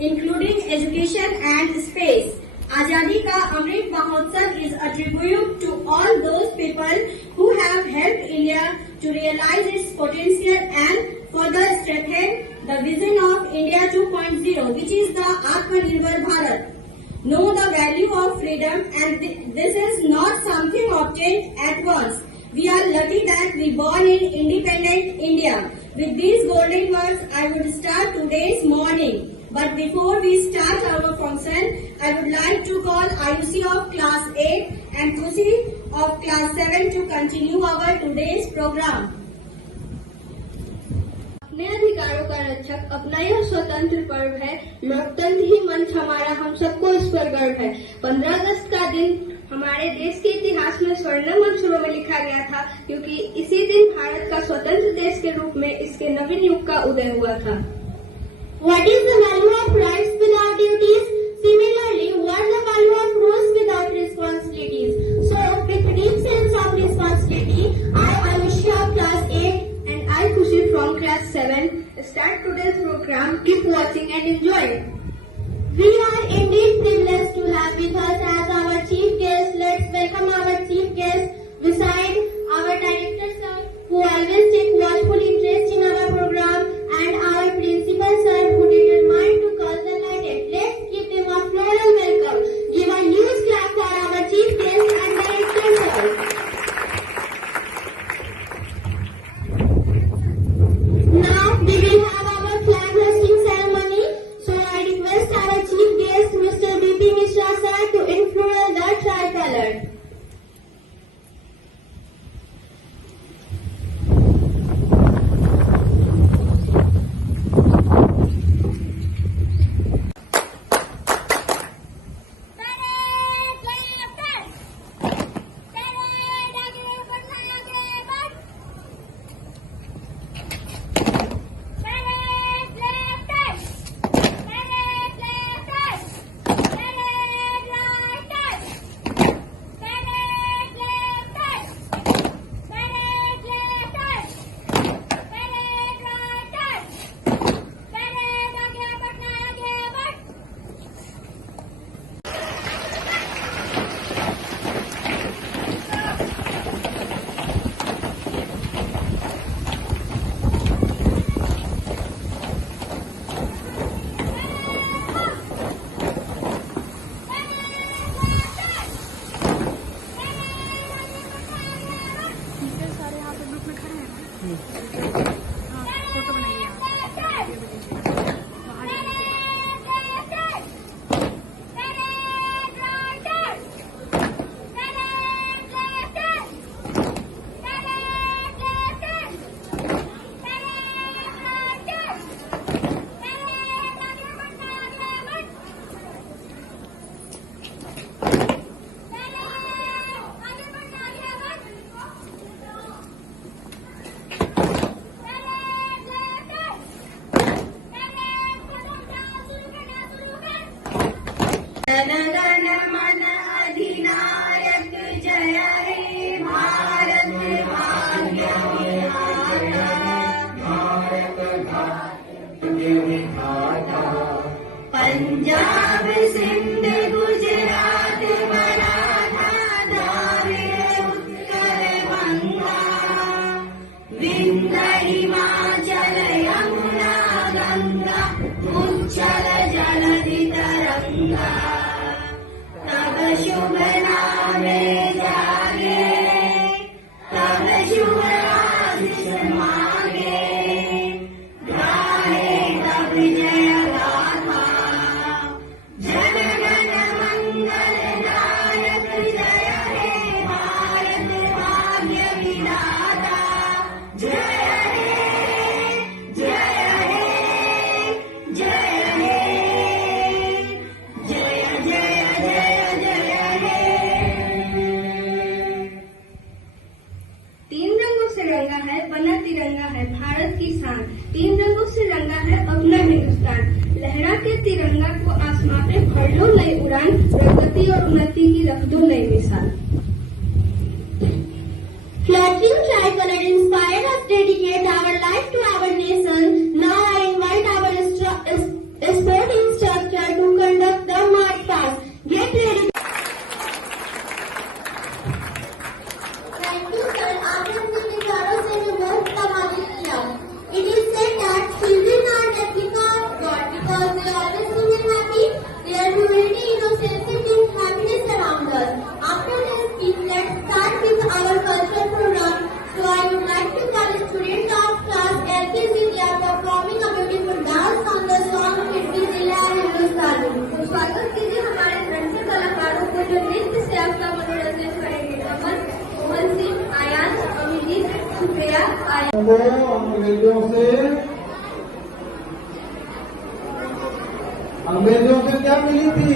including education and space. Azadi Ka Amrit Mahotsav is a tribute to all those people who have helped India to realize its potential and further strengthen the vision of India 2.0, which is the Atmanirbhar Bharat. Know the value of freedom, and this is not something obtained at once. We are lucky that we born in independent India. With these golden words, I would start today's morning. But before we start our function, I would like to call Ayushi of class 8 and Kushi of class 7 to continue our today's program. अपने अधिकारों का रक्षक अपना यह स्वतंत्र पर्व है। लोकतंत्र ही मंच हमारा, हम सबको इस पर गर्व है। 15 अगस्त का दिन हमारे देश के इतिहास में स्वर्णिम अक्षरों में लिखा गया था, क्योंकि इसी दिन भारत का स्वतंत्र देश के रूप में इसके नवीन युग का उदय हुआ था। What is the value of rights without duties? Similarly, what is the value of rules without responsibilities? So, with deep sense of responsibility, I, Ayushi of class 8 and I, Kushi from class 7, start today's program. Keep watching and enjoy. We are indeed privileged to have with us as our chief guest. Let's welcome our chief guest, beside our director sir, who always take watchful interest in our program, and our principal sir, who determined to cause the lighted. Let's give them a floral welcome. Give a huge clap for our chief guest and director sir. Now we will have our flag hoisting ceremony. So I request our chief guest, Mr. B.P. Mishra sir, to unfurl the tricolor. आया। वो अंग्रेजों से क्या मिली थी?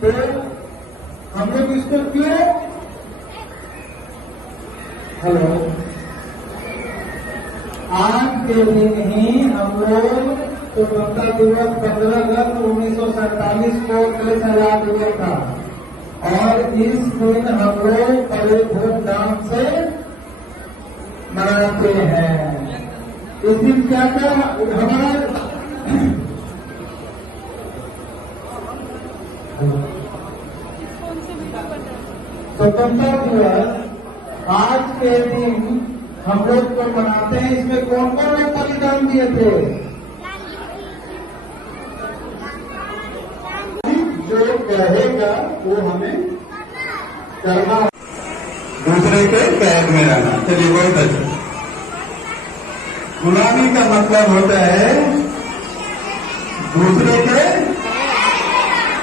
फिर हम लोग इसको क्यों, हेलो, आज के दिन ही हम लोग स्वतंत्रता दिवस 15 अगस्त 1947 को देश आजाद हुआ था और इस दिन हम लोग बड़े धूमधाम से मनाते हैं। इस दिन क्या क्या हमारा स्वतंत्रता दिवस आज के दिन हम लोग को मनाते हैं। इसमें कौन कौन लोग बलिदान दिए थे? जो कहेगा वो हमें करना, दूसरे के कैद में रहना। चलिए बहुत अच्छा। गुलामी का मतलब होता है दूसरे के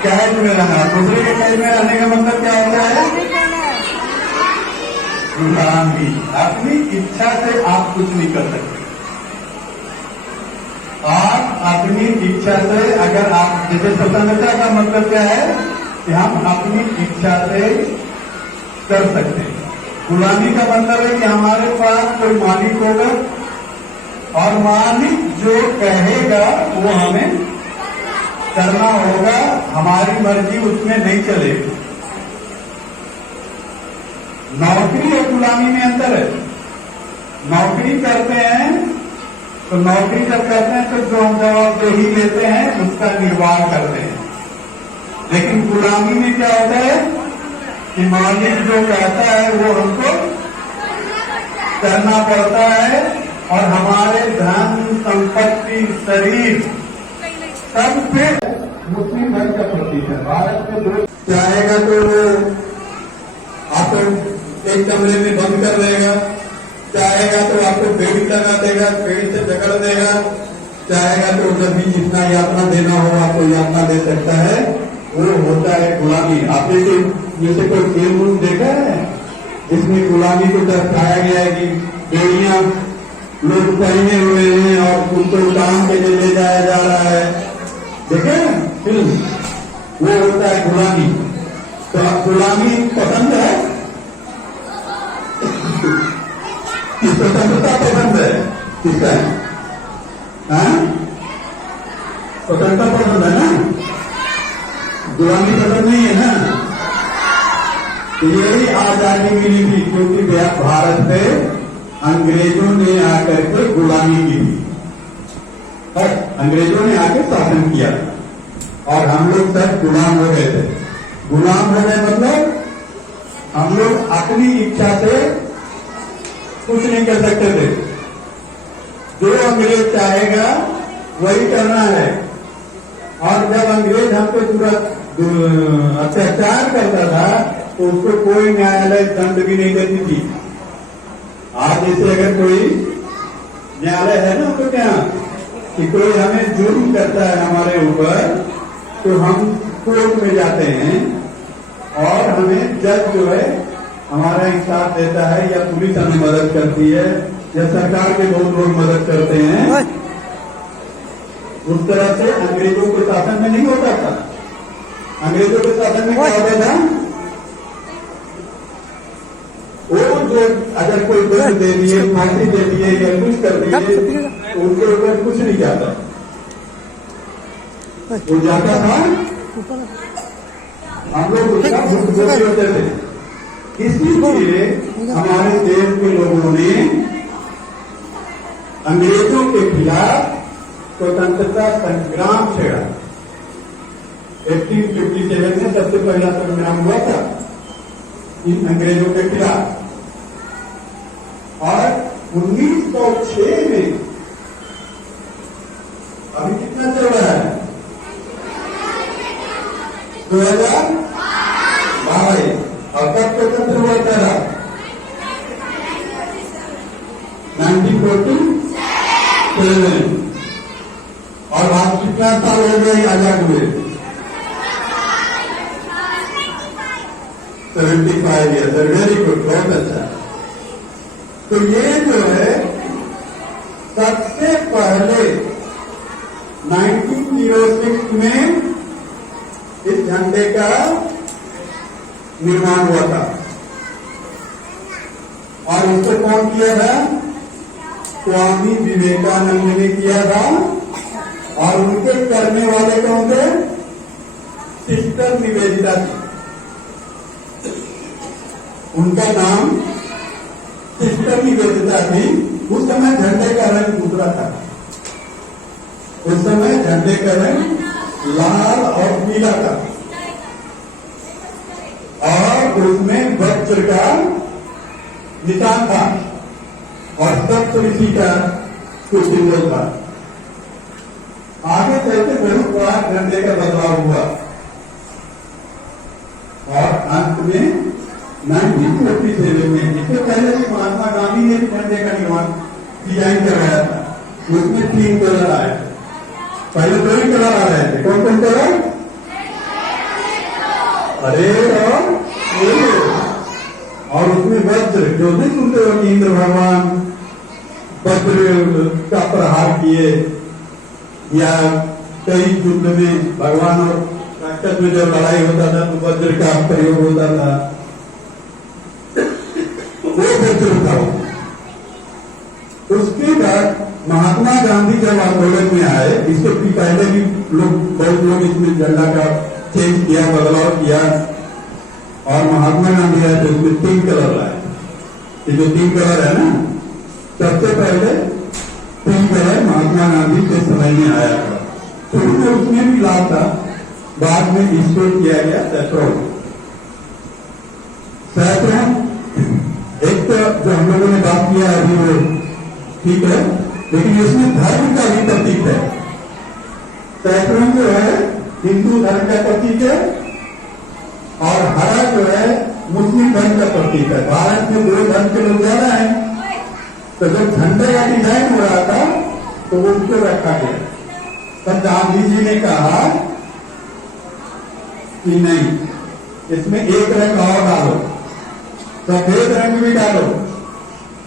कैद में रहना। दूसरे के कैद में रहने का मतलब क्या होता है? गुलामी। अपनी इच्छा से आप कुछ नहीं कर सकते। आप अपनी इच्छा से, अगर आप जैसे स्वतंत्रता का मतलब क्या है कि हम अपनी इच्छा से कर सकते हैं। गुलामी का मतलब है कि हमारे पास कोई मालिक होगा और मालिक जो कहेगा वो हमें करना होगा, हमारी मर्जी उसमें नहीं चलेगी। नौकरी और गुलामी में अंतर है। नौकरी करते हैं तो नौकरी जब करते हैं तो जो हम जवाबदेही लेते हैं उसका निर्वाह करते हैं। लेकिन गुलामी में क्या होता है कि मालिक जो कहता है वो हमको करना पड़ता है और हमारे धन संपत्ति शरीर सब पे मुस्लिम धर्म का प्रतीक है। भारत में दो चाहेगा तो वो आपको एक कमरे में बंद कर देगा, चाहेगा तो आपको बेड़ी लगा देगा, बेड़ी से जकड़ देगा, चाहेगा तो जब भी जितना यातना देना हो आपको यातना दे सकता है। वो होता है गुलामी। आपने जैसे कोई खेल रूम देखा है जिसमें गुलामी को दर्शाया गया है कि बेड़ियां लोग पहने हुए हैं और उनको काम के लिए ले जाया जा रहा है, देखे फिल्म? वो होता है गुलामी। तो आप गुलामी पसंद है कि स्वतंत्रता पसंद है? किसका है? स्वतंत्रता पसंद है ना, गुलामी पसंद नहीं है ना। तो यही आजादी मिली थी क्योंकि भारत पे अंग्रेजों ने आकर के गुलामी की थी और अंग्रेजों ने आके शासन किया और हम लोग सब गुलाम हो गए थे। गुलाम हो गए मतलब हम लोग अपनी इच्छा से कुछ नहीं कर सकते थे। जो अंग्रेज चाहेगा वही करना है। और जब अंग्रेज हम पे पूरा अत्याचार करता था तो उसको कोई न्यायालय दंड भी नहीं देती थी। आज जैसे अगर कोई न्यायालय है ना तो क्या कि कोई हमें जुर्म करता है हमारे ऊपर तो हम कोर्ट में जाते हैं और हमें जज जो है हमारा इंसाफ देता है या पुलिस हमें मदद करती है या सरकार के बहुत लोग मदद करते हैं। उस तरह से अंग्रेजों के शासन में नहीं होता था। अंग्रेजों के शासन में क्या होता था? वो जो अगर कोई दंड दे दिए, फांसी दे दिए या कुछ कर दिए तो उनके ऊपर कुछ नहीं जाता। वो जाता था, हम लोग उसका भुगतान होते थे। इसीलिए हमारे देश के लोगों ने अंग्रेजों के खिलाफ स्वतंत्रता संग्राम छेड़ा। 1857 में सबसे पहला संग्राम हुआ था इन अंग्रेजों के खिलाफ और 1906 में अभी कितना चल रहा है? 2022 और कब स्वतंत्र हुआ था? 1947। और आज कितना साल हो गए आजाद हुए? 75 ईयर्स। वेरी गुड, बहुत अच्छा। तो ये जो है सबसे पहले 1906 में इस झंडे का निर्माण हुआ था। और इसको कौन किया था? स्वामी विवेकानंद ने किया था। और उनके करने वाले कौन थे? सिस्टर निवेदिता थी। उनका नाम सिस्टर निवेदिता थी। उस समय झंडे का रंग दूसरा था। उस समय झंडे का रंग लाल और पीला था और उसमें वज्र का निशान था और सप्तऋषि का कुछ सिंबल था। आगे चलते बहुत बड़ा झंडे का बदलाव हुआ और अंत में 1947 में, इससे पहले भी महात्मा गांधी ने भी झंडे का निर्माण डिजाइन करवाया था। उसमें 3 कलर आए। पहले 2 ही कलर आ रहे थे। कौन कौन कलर? हरे और उसमें वज्र, जो नहीं सुनते हो कि इंद्र भगवान वज्र का प्रहार किए या कई युद्ध में भगवान और राक्षस में जब लड़ाई होता था तो वज्र का प्रयोग होता था। वो वज्र था। उसके बाद महात्मा गांधी जब आंदोलन में आए, इससे पहले भी बहुत लोग इसमें झंडा का चेंज किया, बदलाव किया और महात्मा गांधी आए तो इसमें 3 कलर लाए। ये जो 3 कलर है ना, सबसे पहले 3 कलर महात्मा गांधी के समय में आया था। शुरू में उसमें भी लाल था, बाद में इसको किया गया सैफ्रॉन। सैफ्रॉन एक तो जो हम लोगों ने बात किया अभी वो ठीक है, लेकिन इसमें धर्म का भी प्रतीक है। सैफ्रॉन जो है हिंदू धर्म का प्रतीक है और हरा जो है मुस्लिम धर्म का प्रतीक है। भारत में 2 धर्म के लोग ज्यादा हैं, तो जब झंडे का डिजाइन हो रहा था तो उसको रखा गया। तब गांधी जी ने कहा कि नहीं, इसमें एक रंग और डालो, सफेद रंग भी डालो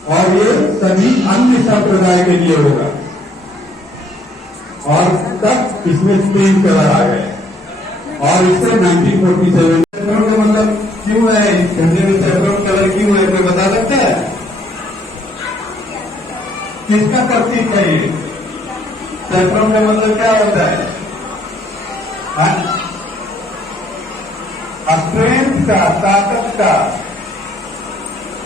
और ये सभी अन्य संप्रदाय के लिए होगा। और तब इसमें 3 कलर आ गए और इससे 1947 का मतलब क्यों है, झंडे में सैफ्रॉन कलर क्यों है, कोई बता सकता है? किसका प्रतीक है ये? सैफ्रॉन का मतलब क्या होता है? स्ट्रेंथ का, ताकत का,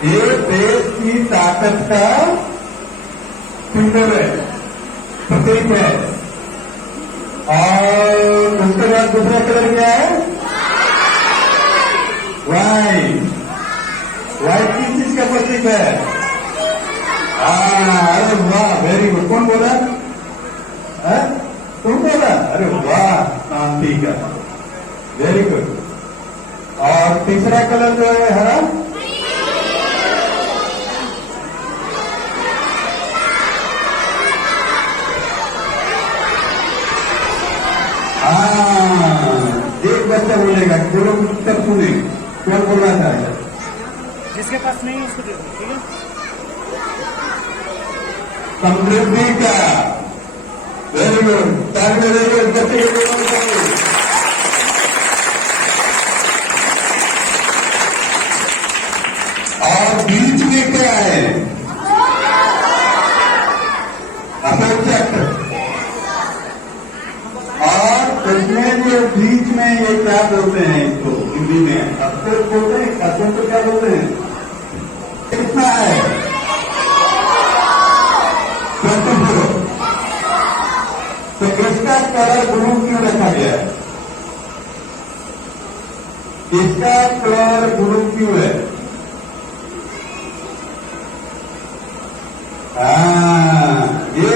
ये देश की ताकत का सिंबल है, प्रतीक है। और उसके बाद दूसरा कलर क्या है? व्हाइट। व्हाइट किस चीज का प्रतीक है? अरे वाह, वेरी गुड। कौन बोला? कौन बोला? अरे वाह, शांति का, वेरी गुड। और तीसरा कलर जो है हरा, एक बच्चा बोलेगा, जो लोग उत्तर सुने, कौन बोलना चाहेगा? जिसके पास नहीं है उसको दे दो, ठीक है? समृद्धि का, वेरी गुड। ताली बजाइए बच्चे के लिए। और बीच में क्या है? अशोक चक्र। और इसमें जो बीच में ये क्या बोलते हैं इसको हिंदी में? अशोक बोलते हैं। अशोक को क्या बोलते हैं? कितना है? 24। तो इसका कलर ब्लू क्यों रखा गया है? इसका कलर ब्लू क्यों है? ये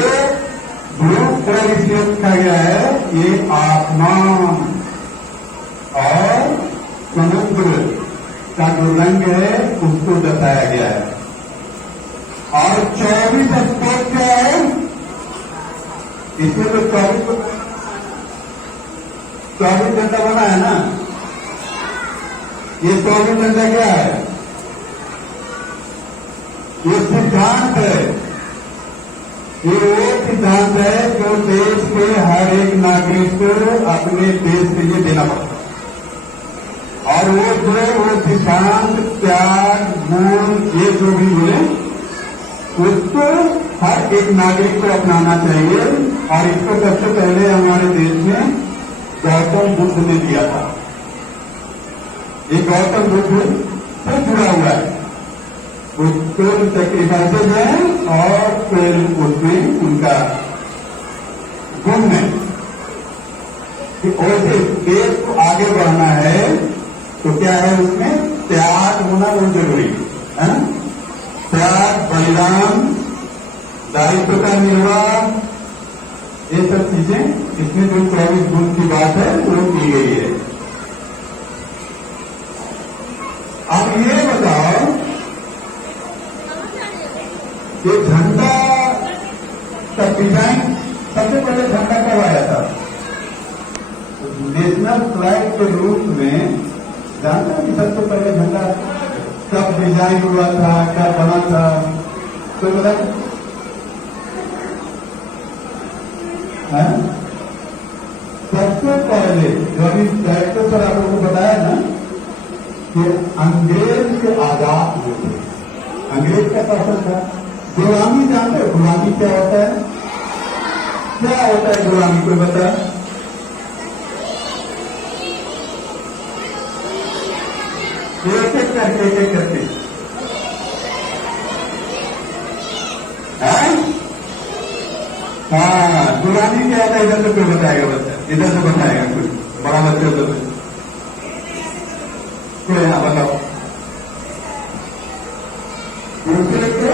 ब्लू कलर इसलिए रखा गया है, ये आसमान और समुद्र का जो रंग है उसको दर्शाया गया है। और 24 स्पोर्ट क्या है? इसमें तो 24 घंटा बना है ना। ये 24 घंटा क्या है? ये सिर्फ सिद्धांत है, ये वो सिद्धांत है जो देश के हर एक नागरिक को अपने देश के लिए देना पड़ता है। और वो सिद्धांत त्याग गुण ये जो भी बोले उसको हर एक नागरिक को अपनाना चाहिए। और इसको सबसे पहले हमारे देश में गौतम बुद्ध ने दिया था। ये गौतम बुद्ध से जुड़ा हुआ है, उसको सेक्रीफाइसेज है और फिर उसमें उनका गुण है कि ऐसे देश को आगे बढ़ना है तो क्या है, उसमें त्याग होना बहुत जरूरी है ना। त्याग, बलिदान, दायित्व का निर्वाह, ये सब चीजें इसमें जो 24 गुण की बात है वो की गई है। अब ये बताओ कि झंडा का डिजाइन सबसे पहले झंडा कब आया था? नेशनल फ्लैग के रूप में जानते हैं कि सबसे पहले झंडा कब डिजाइन हुआ था, कब बना था, कोई बता? सबसे पहले जो अभी फ्लैग के ऊपर आप लोगों को बताया ना कि अंग्रेज से आजाद हुए थे। अंग्रेज का शासन था। गुलामी जानते हो? गुलामी क्या होता है? क्या होता है गुलामी, कोई बता? एक एक करके हाँ, गुलामी क्या होता है इधर से कोई बताएगा? बच्चा इधर से बताएगा, कोई बड़ा बच्चे उधर से कोई? हाँ बताओ। दूसरे के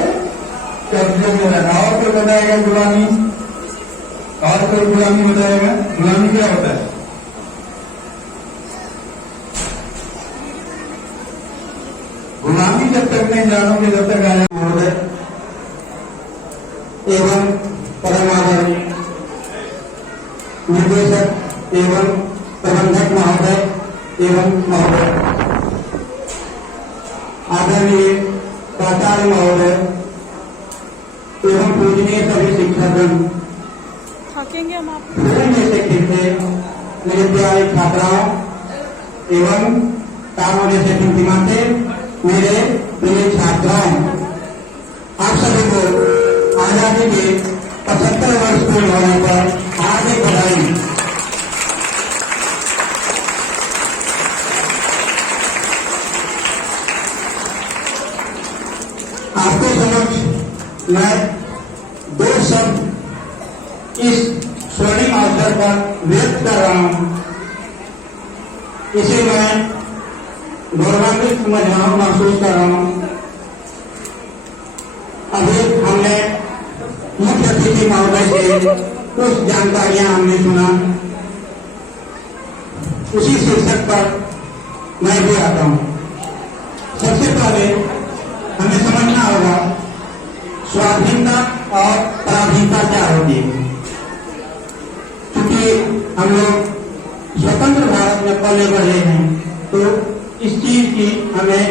कब्जे में रहना। और कोई बताएगा गुलामी? और कोई गुलामी बताएगा? गुलामी क्या होता है? गुलामी जब तक नहीं जानोगे जब तक आया महोदय एवं परमादर निर्देशक एवं प्रबंधक महोदय एवं महोदय, आदरणीय प्राचार्य महोदय एवं पूजनीय सभी शिक्षकगण, थकेंगे हम आप में से खिलते निरुद्याय छात्राओं एवं कामोदय से कीर्तिमाते मेरे प्रिय छात्राओं, आप सभी को आजादी के 75 वर्ष पूर्ण होने पर हार्दिक बधाई। आपके समक्ष मैं दो शब्द इस स्वर्णिम अवसर पर व्यक्त कर रहा हूं। इसे मैं गौरवान्वित महसूस कर रहा हूं। अभी हमने मुख्य अतिथि महोदय से कुछ जानकारियां हमने सुना, उसी शीर्षक पर मैं भी आता हूं। सबसे पहले हमें समझना होगा स्वाधीनता और पराधीनता क्या होती है। क्योंकि हम लोग स्वतंत्र भारत में पले बढ़े हैं तो इस चीज की हमें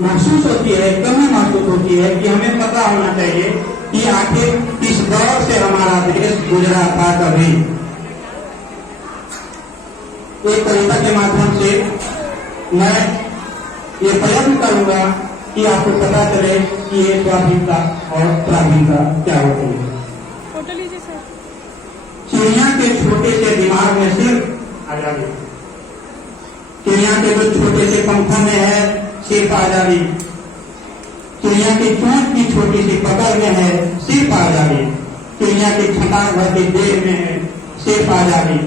महसूस होती है, कमी महसूस होती है कि हमें पता होना चाहिए कि आखिर किस दौर से हमारा देश गुजरा था। कभी एक कविता के माध्यम से मैं ये प्रयत्न करूंगा कि आपको पता चले कि ये स्वाधीनता और पराधीनता क्या होती है। फोटो लीजिए सर। चिड़िया के छोटे से दिमाग में सिर्फ आजादी, चिड़िया के जो छोटे से पंखों में है सिर्फ आजादी, चिड़िया की चोंच की छोटी सी पकड़ में है सिर्फ आजादी, चिड़िया की छटाक भर की देर में है सिर्फ आजादी।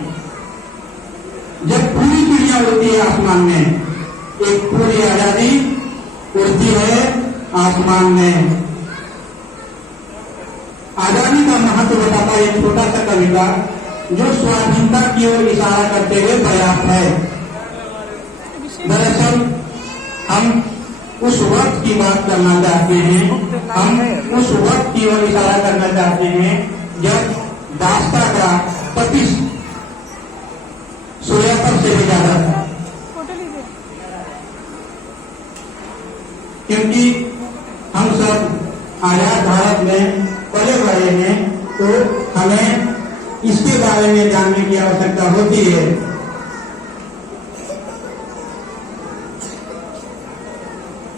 जब पूरी चिड़िया उड़ती है आसमान में, एक पूरी आजादी उड़ती है आसमान में। आजादी का महत्व बताता एक छोटा सा कविता जो स्वाधीनता की ओर इशारा करते हुए पर्याप्त है। दरअसल हम उस वक्त की बात करना चाहते हैं, हम उस वक्त की ओर इशारा करना चाहते हैं जब दास्ता का पति सूर्य पर से भी ज्यादा था। फोटो लीजिए। क्योंकि हम सब आजाद भारत में पले बड़े हैं तो हमें इसके बारे में जानने की आवश्यकता होती है।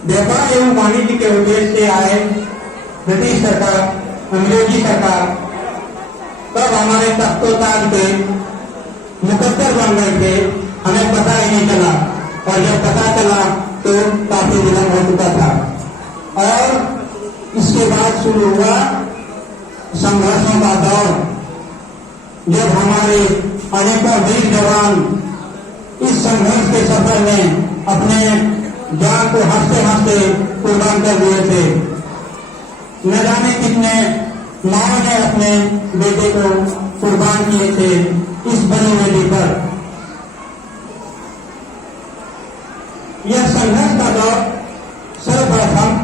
व्यापार एवं वाणिज्य के उद्देश्य से आए ब्रिटिश सरकार, अंग्रेजी सरकार तब हमारे तख्तोताज के मुकद्दर बन गए थे, हमें पता ही नहीं चला, और जब पता चला तो काफी विलंब हो चुका था। और इसके बाद शुरू हुआ संघर्षों का दौर, जब हमारे अनेकों वीर जवान इस संघर्ष के सफर में अपने जान को हंसते हंसते कुर्बान कर दिए थे। न जाने कितने माओ ने अपने बेटे को कुर्बान किए थे इस बनी वेदी पर। यह संघर्ष का दौर सर्वप्रथम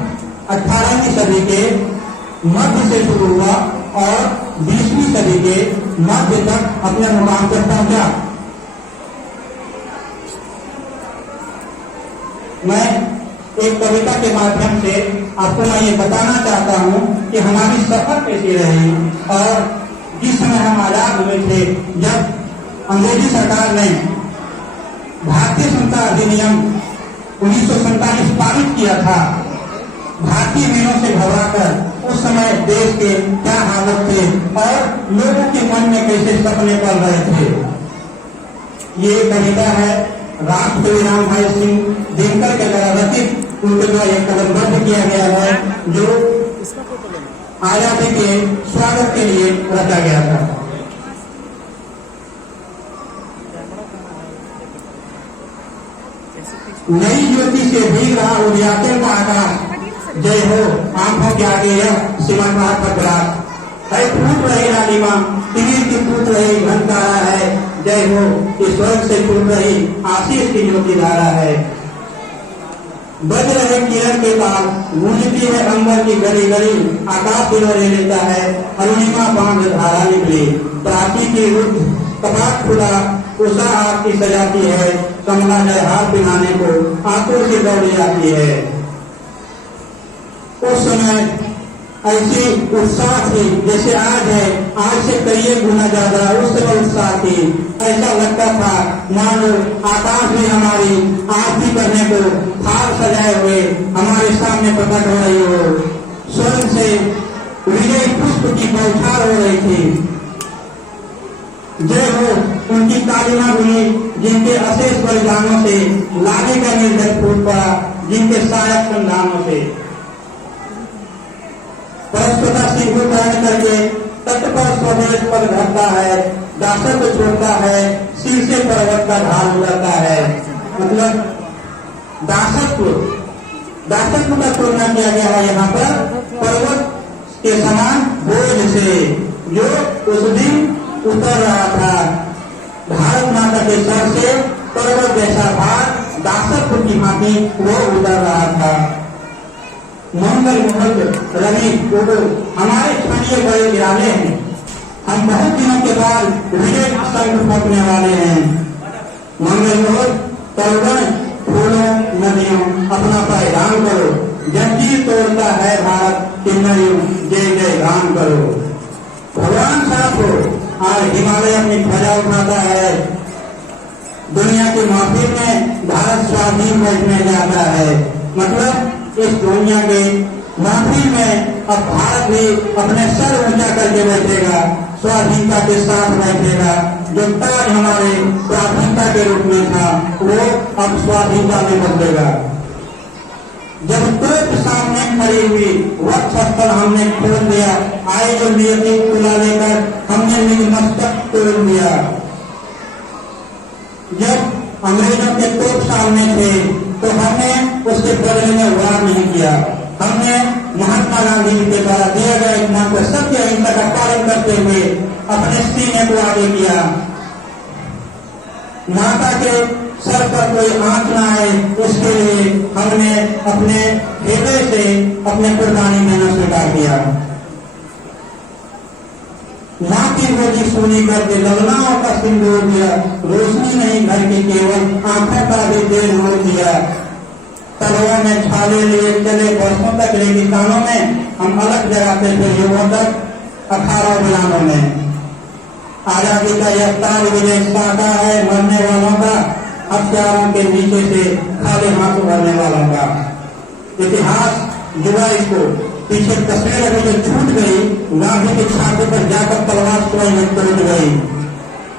18वीं सदी के मध्य से शुरू हुआ और 20वीं सदी के मध्य तक अपने मुकाम पर पहुंचा। मैं एक कविता के माध्यम से आपको मैं ये बताना चाहता हूँ कि हमारी सफर कैसी रही, और जिस समय हम आजाद हुए थे, जब अंग्रेजी सरकार ने भारतीय संविधान अधिनियम 1947 पारित किया था, भारतीय वीरों से घबराकर उस समय देश के क्या हालत थे और लोगों के मन में कैसे सपने पल रहे थे। ये कविता है राष्ट्रकवि रामभाई सिंह दिनकर के द्वारा रचित, उनके द्वारा एक कलमबद्ध किया गया है, जो आजादी के स्वागत के लिए रचा गया था। नई ज्योति से भीग रहा उदयाचल का आकाश, जय हो आंखों के आगे यह सिमरमार पटरास है। फूट रही लालिमा तीर की फूट रही घंटारा है, जय हो इस स्वर्ग से फूट रही आशीष की ज्योति धारा है। बज रहे किरण के ताल, गूंजती है अंबर की गली गली, आकाश दिलोरे लेता है, अरुणिमा बांध धारा निकली। प्राची की रुद्ध कपाट खुला, उषा आग की सजाती है, कमला जय हाथ पिनाने को आंखों से दौड़ी जाती है। उस समय ऐसी उत्साह थी जैसे आज है, आज से कई गुना ज्यादा उस समय उत्साह थी। ऐसा लगता था मानो आकाश में हमारी आरती करने को थाल सजाए हुए हमारे सामने प्रकट हो रही हो। स्वर्ग से विजय पुष्प की बौछार हो रही थी। जय हो उनकी कालिमा हुई जिनके अशेष बलिदानों से लागे का निर्जल फूट पड़ा, जिनके सहायक संधानों से परस्पता सिंह धारण करके तट पर स्वदेश पर घटता है, दासत्व छोड़ता है, सिर से पर्वत का ढाल उड़ता है। मतलब दासत्व का तुलना किया गया है यहाँ पर पर्वत के समान बोझ से, जो उस दिन उतर रहा था। भारत माता के सर से पर्वत जैसा भार दासत्व की भांति वो उतर रहा था। मंगल मुहूर्त रवि टोडो हमारे स्थानीय बड़े गिराने हैं। हम बहुत दिनों के बाद विजय संघ पहुंचने वाले हैं। मंगल मुहूर्त तरुण फूलों नदियों अपना पैगाम करो, जंजीर तोड़ता है भारत किन्नरियों जय जय गान करो। भगवान साफ हो, आज हिमालय अपनी ध्वजा उठाता है। दुनिया की महफिल में भारत स्वाधीन बैठने जाता है। मतलब इस दुनिया के महफिल में अब भारत भी अपने सर ऊंचा करके बैठेगा, स्वाधीनता के साथ बैठेगा। जो ताज हमारे स्वाधीनता के रूप में था वो अब स्वाधीनता में बदलेगा। जब तोप सामने खड़ी हुई वक्त स्थल हमने खोल दिया, आए जो नियति खुला लेकर हमने निज मस्तक तोड़ दिया। जब अंग्रेजों के तोप सामने थे तो हमने उसके बदले में वार नहीं किया। हमने महात्मा गांधी जी के द्वारा दिए गए मंत्र सत्य अहिंसा का पालन करते हुए अपने सीने को आगे किया। माता के सर पर कोई आंच न आए उसके लिए हमने अपने हृदय से अपने कुर्बानी देना स्वीकार किया। माँ की रोजी सोनी करके ललनाओं का सिंदूर दिया, रोशनी नहीं घर की केवल आंखों का भी देर हो दिया। तलवों में छाले लिए चले वर्षों तक रेगिस्तानों में, हम अलग जगाते थे युगों तक अखाड़ों मिलानों में। आजादी का यह ताज विजय साका है मरने वालों का, हथियारों के नीचे से खाली हाथ उभरने वालों का। इतिहास जुड़ा इसको, पीछे तस्वीर अभी जो छूट गई, गांधी की छाती पर जाकर तलवार स्वयं में टूट गई।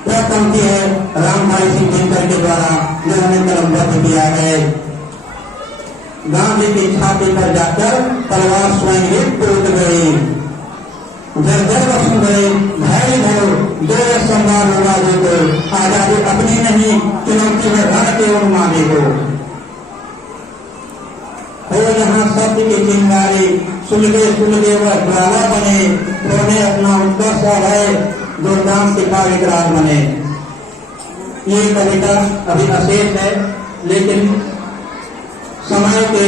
क्या पंक्ति है रामभाई सिंह दिनकर के द्वारा जो हमें कलमबद्ध किया है। गांधी की छाती पर जाकर तलवार स्वयं ही टूट गई। जर्जर सुन गए भाई हो जो संवाद हुआ जो को आजादी अपनी नहीं चुनौती में रण के उन्मादी हो यहाँ सत्य की चिंगारी, सुलगे सुलगे वह ज्वाला बने, रोने अपना उत्कर्ष है जो दाम के का विकराल बने। ये कविता अभी अशेष है, लेकिन समय के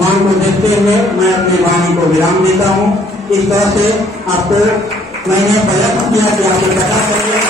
मांग को देखते हुए मैं अपनी वाणी को विराम देता हूँ। इस तरह से आपको मैंने प्रयत्न किया कि आपको पता चले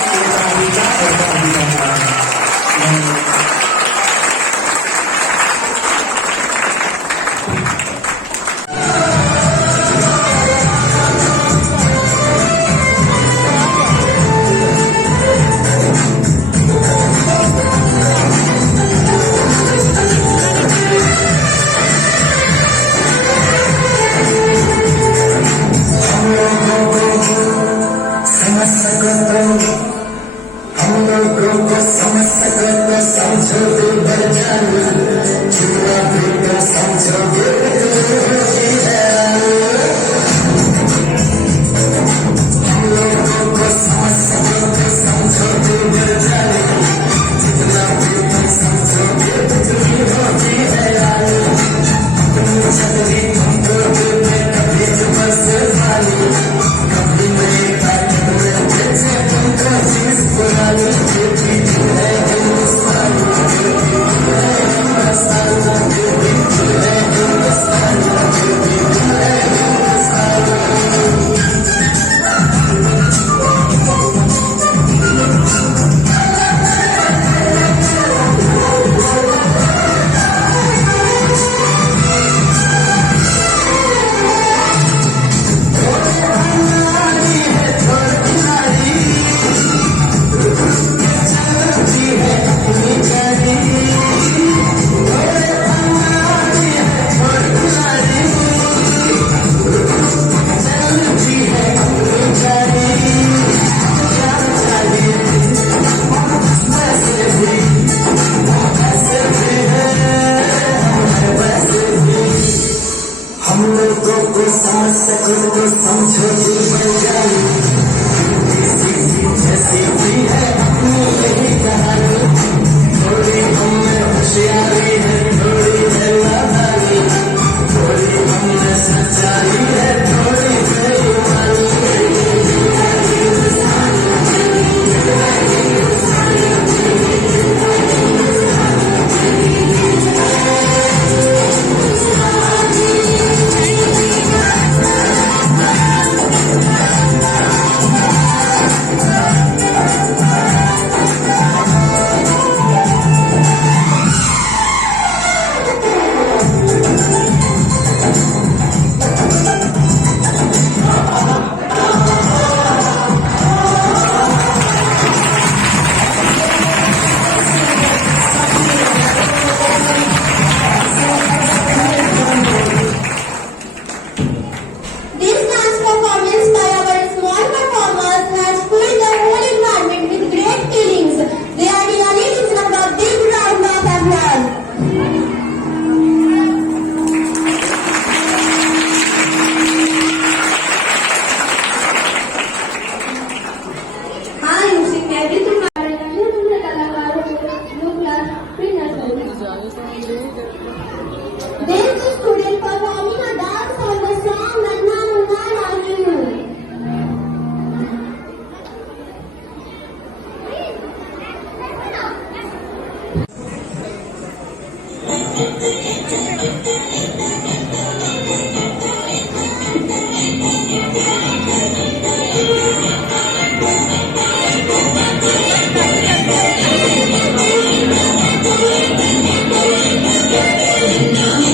Thank you.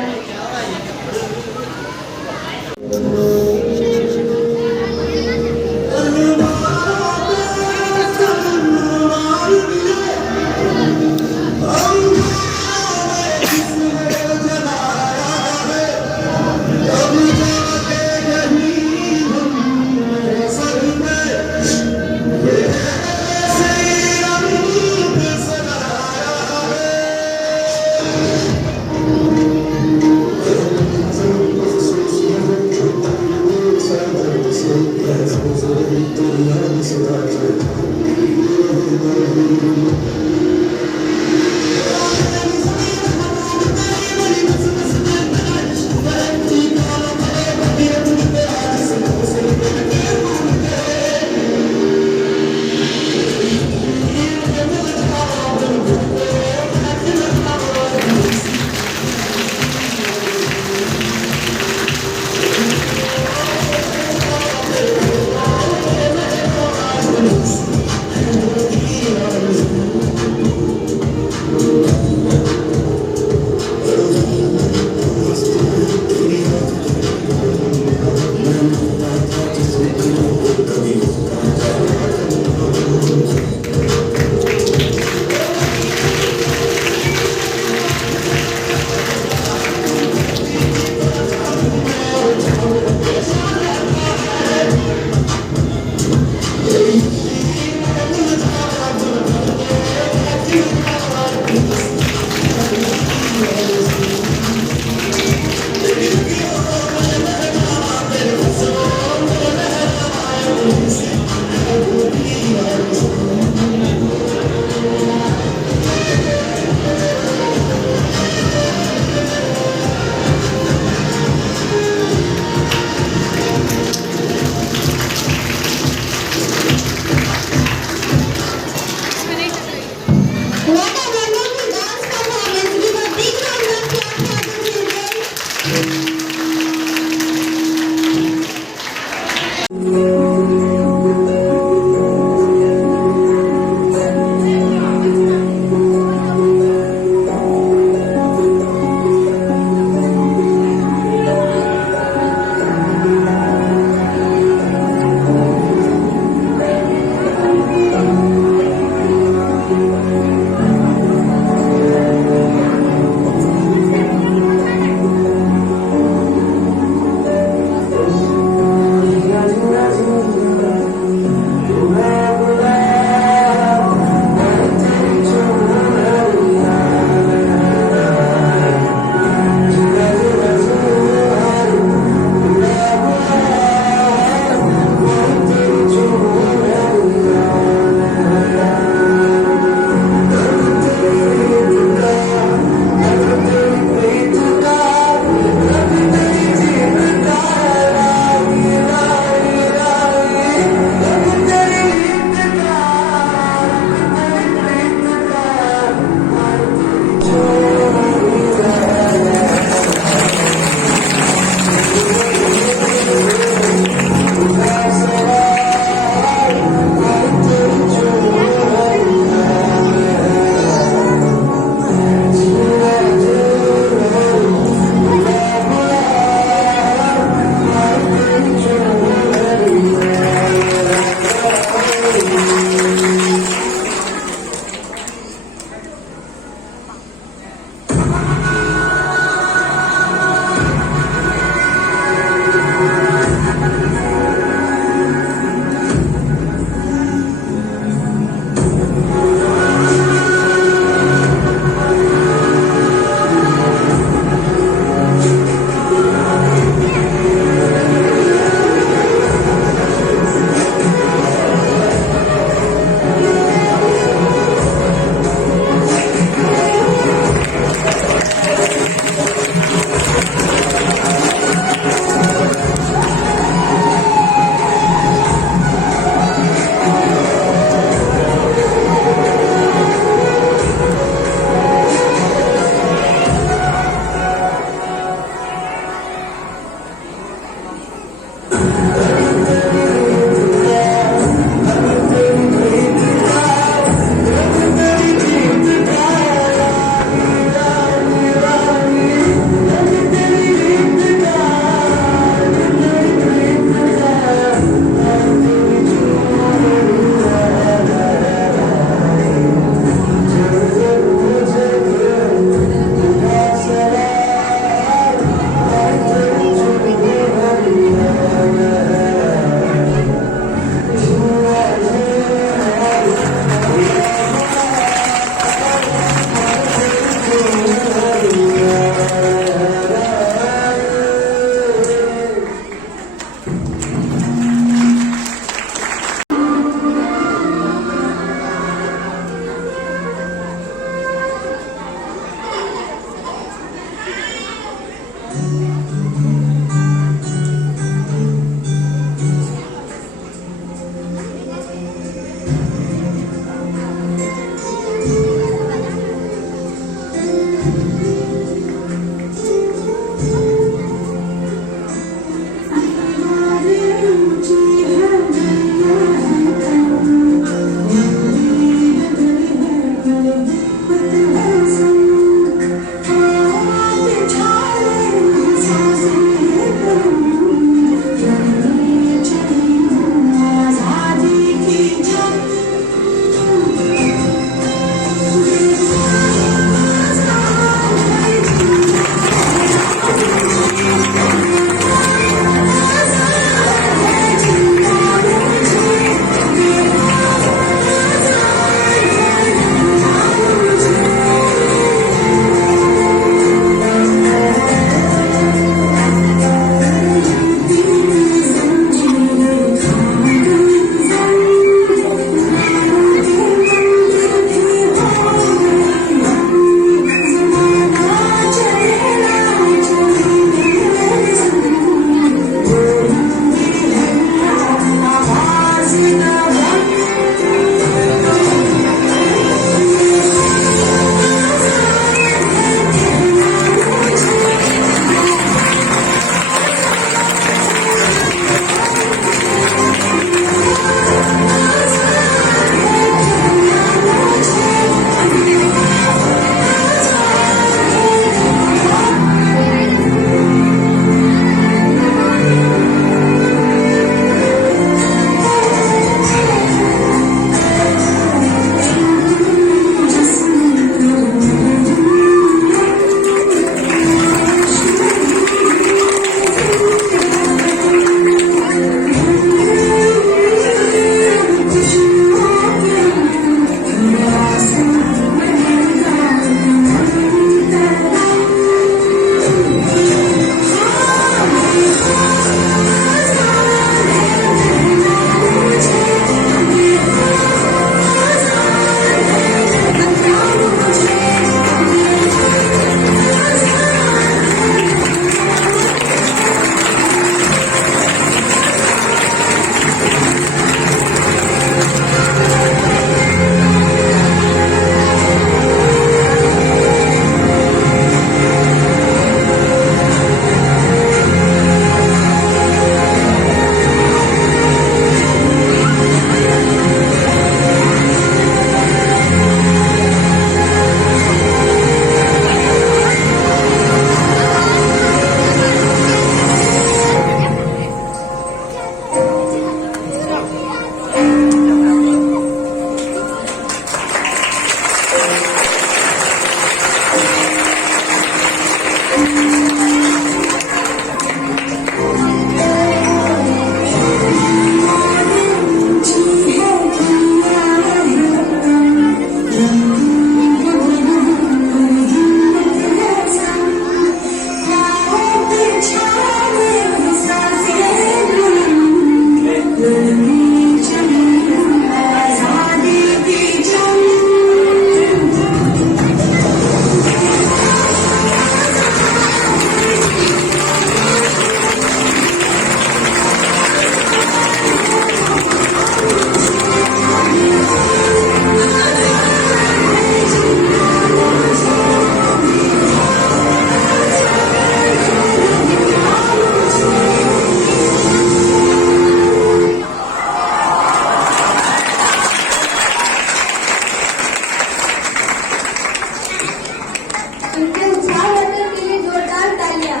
उनके उत्साहवर्धन के लिए जोरदार तालियां।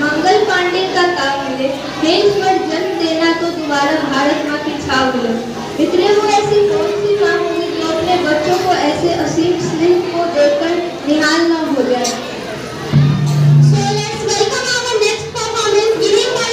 मंगल पांडे का काम मिले, हे ईश्वर जन्म देना तो दोबारा भारत माँ की छाव मिले। इतने वो ऐसी कौन सी माँ होगी जो अपने बच्चों को ऐसे असीम स्नेह को देकर निहाल न हो जाए। So let's welcome our next performance given by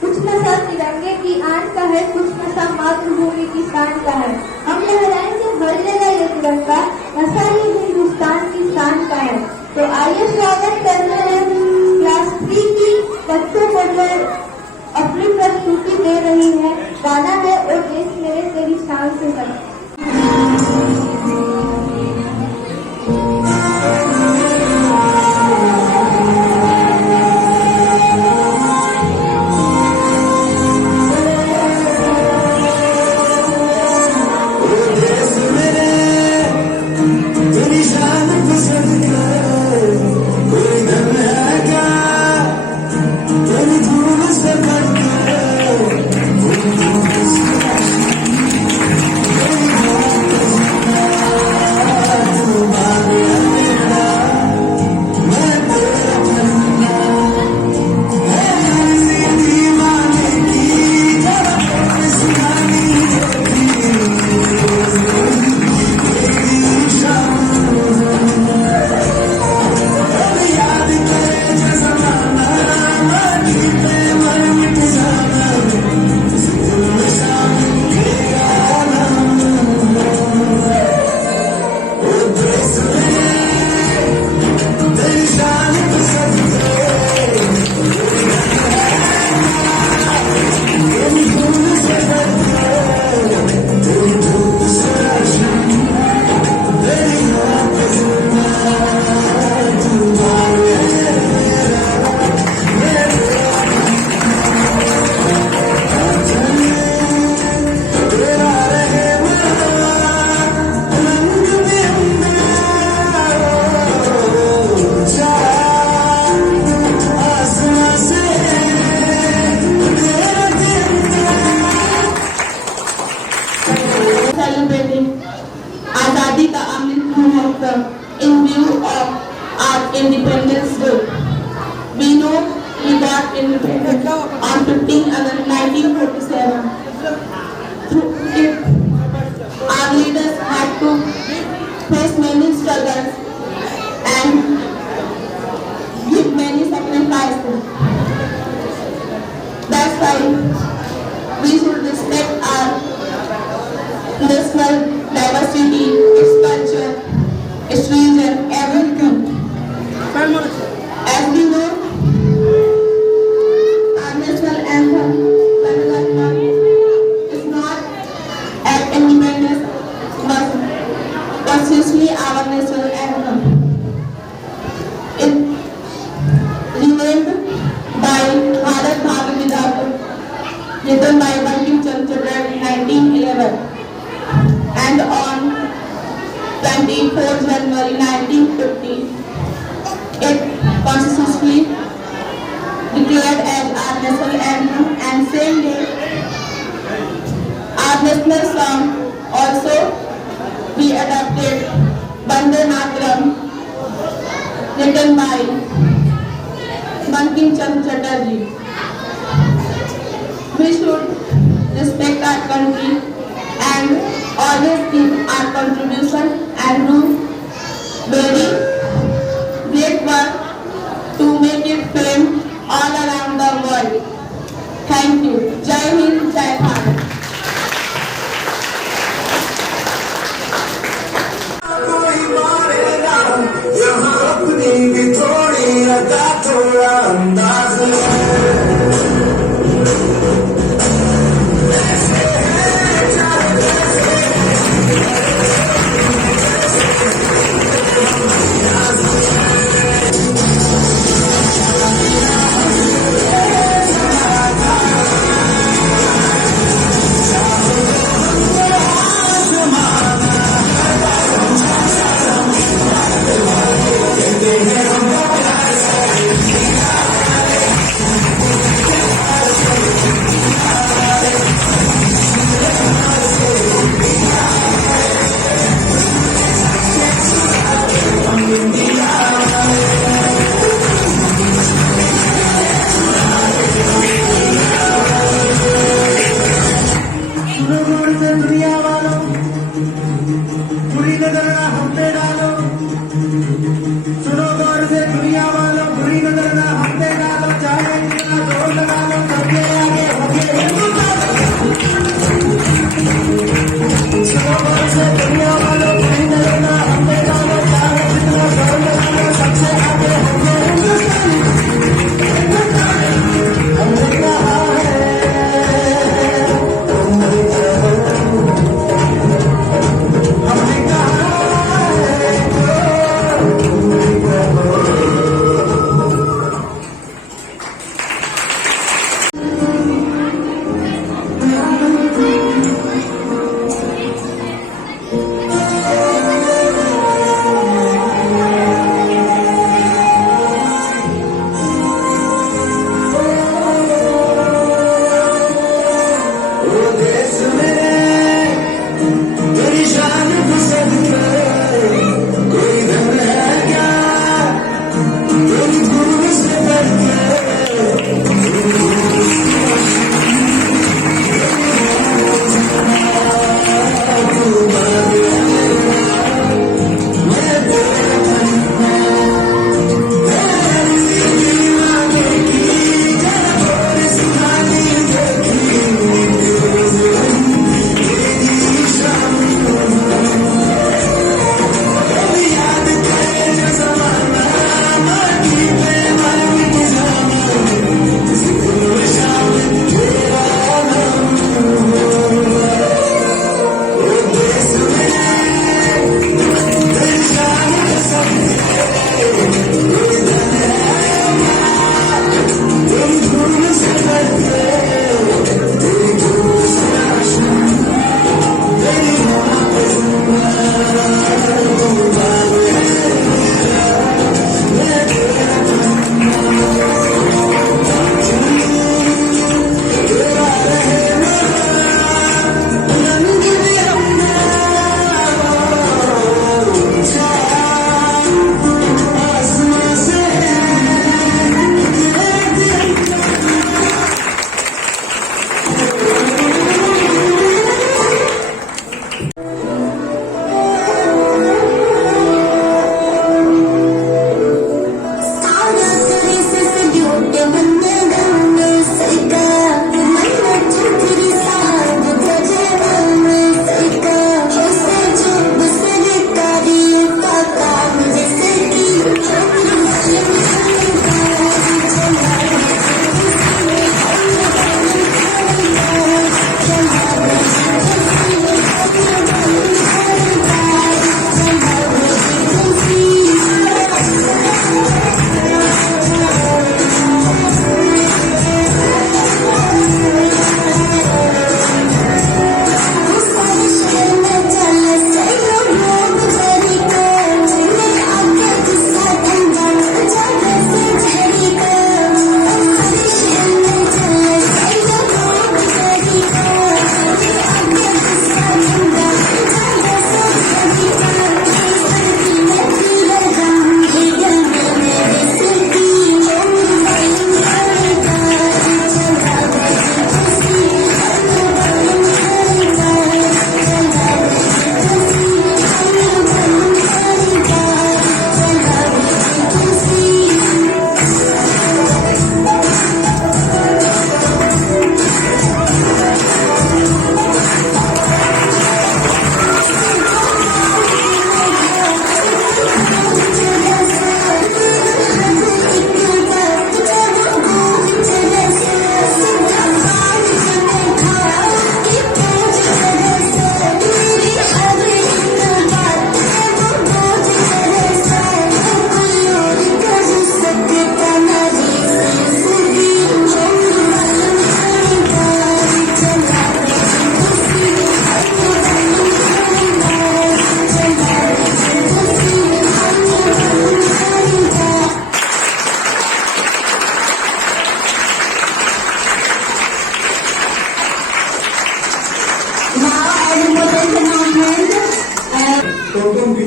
कुछ नशा तिरंगे की आन का है, कुछ नशा मातृभूमि की शान का है। हम लहराएंगे हर जगह ये तिरंगा, नशा ही हिंदुस्तान की शान का है। तो आइए स्वागत करते हैं क्लास 3 की बच्चों को जो अपनी प्रस्तुति दे रही है। गाना है और देश मेरे तेरी शान से है। आजादी का Amrit Mahotsav in view of our Independence Day. We know we got independence on 15 August 1947. Through it, our leaders had to face many struggles and give many sacrifices. That's why we should respect our national diversity, its culture, its region, everything. As we know, declared as our national anthem, and same day our national song also be adopted, Vande Mataram, written by Bankim Chandra Chatterjee. We should respect our country and always give our contribution and do very great work to make it fame all around the world. Thank you. Jai Hind, Jai Bharat.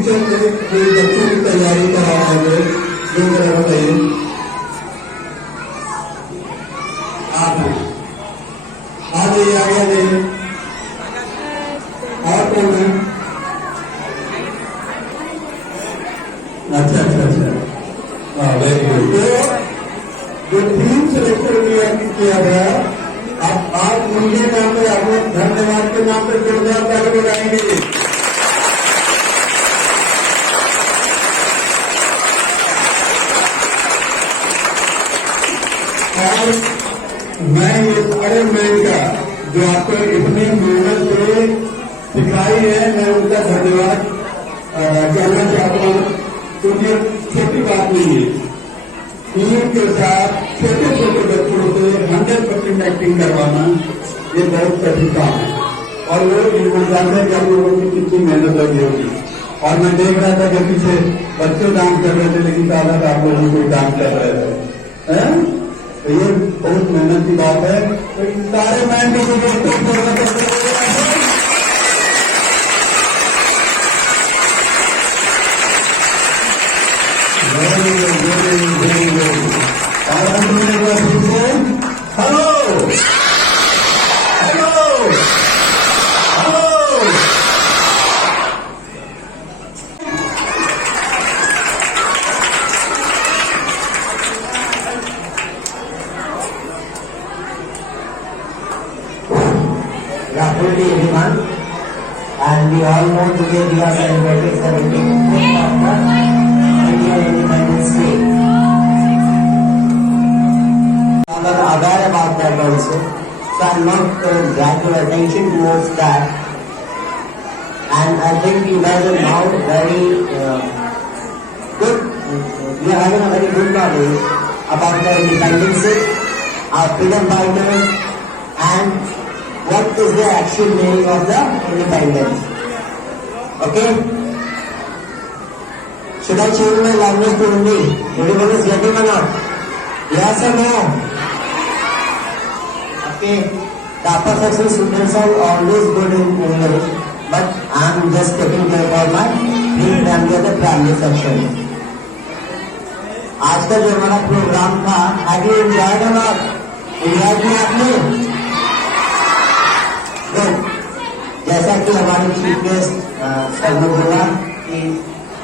Teacher मेरे बच्चों की तैयारी कराओगे जो करा बताइए आप आ जाइए आगे आ जाइए और कौन है अच्छा अच्छा अच्छा हाँ वेरी गुड जो टीम सिलेक्शन किया गया आप आज उनके नाम पे अपने धन्यवाद के नाम पे जोरदार ताली बजाएंगे और मैं ये सारे मैन का जो आपको इतनी मेहनत से सिखाई है मैं उनका धन्यवाद कहना चाहता हूँ क्योंकि छोटी बात नहीं है टीम के साथ छोटे छोटे बच्चों से 100% एक्टिंग करवाना ये बहुत कठिन काम है और वो जानते हैं कि आप लोगों की कितनी मेहनत लगी होगी और मैं देख रहा था कि पीछे बच्चे डांस कर रहे थे लेकिन ज्यादा आप लोगों को डांस कर रहे थे हैं? तो ये बहुत मेहनत की बात है तो इन सारे मैन को hello hello hello Good day everyone, and we all know today we are celebrating 75th of the Indian Independence Day. I'm aware about that also, so I'm not drag your attention towards that. And I think we were now very good, we are having a very good knowledge about the independence day, our freedom fighters, and what is the actual meaning of the independence. Okay? Should I change my language to Hindi? Everyone is getting or not? Yes or no? Okay. The upper section students are always good in English, but I am just taking care of my pre-primary or the primary section. आज का जो हमारा programme था, have you enjoyed or not? Enjoy किया आपने? जैसा कि हमारे चीफ गेस्ट सर ने बोला कि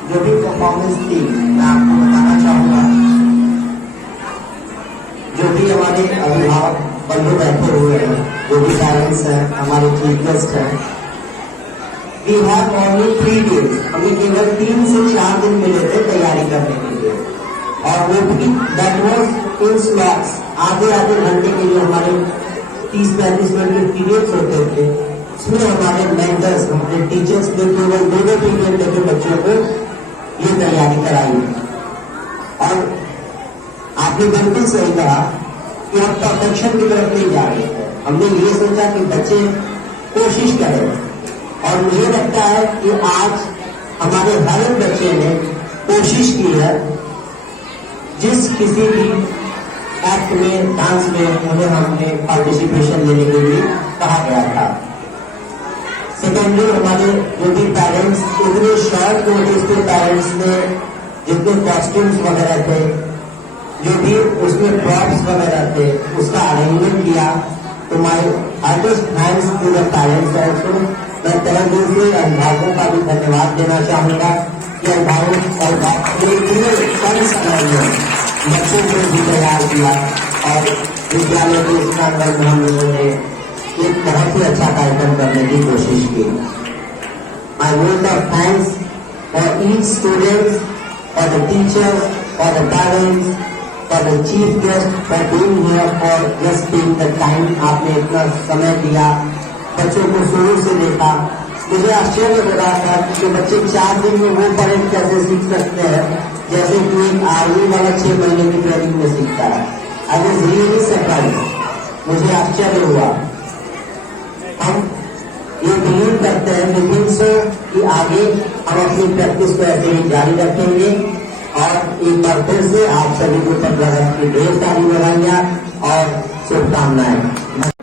जो भी परफॉर्मेंस थी मैं आपको बताना चाहूंगा जो भी हमारे अभिभावक बंधु बैठे हुए हैं जो भी पेरेंट्स हैं हमारे चीफ गेस्ट हैं वी हैव ओनली 3 days हमें केवल 3 से 4 दिन मिले थे तैयारी करने के लिए और वो भी दैट वाज इन स्लॉट्स आधे घंटे के लिए हमारे 30-35 मिनट के पीरियड्स होते थे उसमें हमारे मेंटर्स हमारे टीचर्स ने केवल 2 पीरियड लेकर बच्चों को ये तैयारी कराई और आपने बिल्कुल सही कहा कि हम परफेक्शन की तरफ नहीं जा रहे थे हमने ये सोचा कि बच्चे कोशिश करें और मुझे लगता है कि आज हमारे हर एक बच्चे ने कोशिश की है जिस किसी भी एक्ट में डांस में उन्हें हमने पार्टिसिपेशन लेने के लिए कहा गया था सेकेंडली हमारे जो भी पेरेंट्स इतने शॉर्ट नोटिस पे पेरेंट्स ने जितने कॉस्ट्यूम्स वगैरह थे जो भी उसमें प्रॉप्स वगैरह थे उसका अरेंजमेंट किया तो my heartiest thanks to the parents also मैं तहे दिल से अभिभावकों का भी धन्यवाद देना चाहूंगा कि अभिभावक ने पूरे कम समय में बच्चों को भी तैयार किया और विद्यालय के प्रांगण में हम लोगों ने एक बहुत ही अच्छा कार्यक्रम करने की कोशिश की I vote of thanks for each students for the teachers for the parents for the chief guest for being here for just taking the time आपने इतना समय दिया बच्चों को शुरू से देखा मुझे आश्चर्य हो रहा था कि बच्चे 4 दिन में वो परेड कैसे सीख सकते हैं जैसे कि एक आर्मी वाला 6 महीने की ट्रेनिंग में सीखता है आई वाज रियली सरप्राइज मुझे आश्चर्य हुआ हम ये बिलीव करते हैं लेकिन सो कि आगे हम अपनी प्रैक्टिस को ऐसे ही जारी रखेंगे और एक बार फिर से आप सभी को 15 अगस्त की ढेर सारी बधाइयां और शुभकामनाएं